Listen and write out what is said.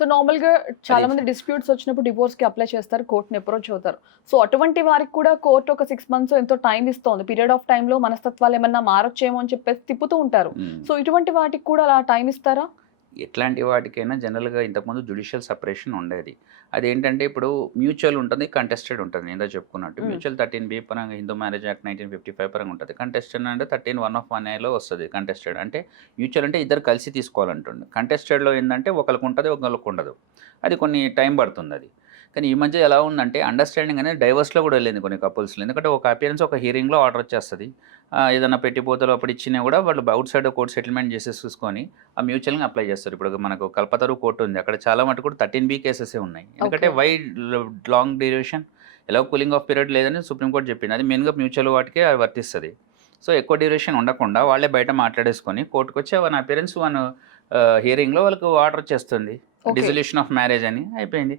So నార్మల్‌గా చాలా అది మంది డిస్ప్యూట్స్ వచ్చినప్పుడు డివోర్స్‌కి అప్లై చేస్తారు. కోర్ట్‌ని అప్రోచ్ అవుతారు. సో అటువంటి వారికి కూడా కోర్ట్ ఒక 6 మంత్స్ ఎంతో టైమ్ ఇస్తోంది. పీరియడ్ ఆఫ్ టైమ్‌లో మనస్తత్వాలు ఏమన్నా మారొచ్చేమో అని చెప్పేసి తిప్పుతూ ఉంటారు. హ్మ్. సో ఇటువంటి వాటికి కూడా అలా టైమ్ ఇస్తారా? ఎట్లాంటి వాటికైనా జనరల్‌గా ఇంతకుముందు జ్యుడిషియల్ సెపరేషన్ ఉండేది. అదేంటంటే ఇప్పుడు మ్యూచువల్ ఉంటుంది, కంటెస్టెడ్ ఉంటుంది. ఇందాక చెప్పుకున్నట్టు. హ్మ్. మ్యూచువల్ 13 పరంగా హిందూ మ్యారేజ్ యాక్ట్ 1955 పరంగా ఉంటది. కంటెస్టెడ్ అంటే 13(1)(1)(a)లో వస్తది కంటెస్టెడ్. అంటే మ్యూచువల్ అంటే ఇద్దరు కలిసి తీసుకోవాలంటుండు. కంటెస్టెడ్‌లో ఏందంటే ఒకళ్ళకుంటది, ఒకళ్ళకుండదు. అది కొన్ని టైం పడుతుందది. కానీ ఈ మధ్య ఎలా ఉందంటే అండర్‌స్టాండింగ్ అనేది డైవర్స్‌లో కూడా వెళ్ళింది కొన్ని కపుల్స్‌లో. ఎందుకంటే ఒక అపియరెన్స్ ఒక హియరింగ్‌లో ఆర్డర్ వచ్చేస్తది. ఏదైనా పెట్టిపోతలు అప్పుడు ఇచ్చినా కూడా వాళ్ళు ఔట్ సైడ్ కోర్ట్ సెటిల్మెంట్ చేసేసుకొని ఆ మ్యూచువల్‌ని అప్లై చేస్తారు. ఇప్పుడు మనకు కల్పతరు కోర్ట్ ఉంది. అక్కడ చాలా మటుకు కూడా 13(b) కేసెసే ఉన్నాయి. ఎందుకంటే ఓకే. వై లాంగ్ డ్యూరేషన్ ఎలాగో కూలింగ్ ఆఫ్ పీరియడ్ లేదని సుప్రీం కోర్ట్ చెప్పింది. అది మెయిన్‌గా మ్యూచువల్ వాటికే అది వర్తిస్తది. సో, ఎక్కువ డ్యూరేషన్ ఉండకుండా వాళ్ళే బయట మాట్లాడేసుకొని కోర్ట్‌కొచ్చి వన్ అపియరెన్స్ హియరింగ్‌లో వాళ్ళకి ఆర్డర్ వచ్చేస్తుంది. ఓకే. డిసొల్యూషన్ ఆఫ్ మ్యారేజ్ అని అయిపోయింది.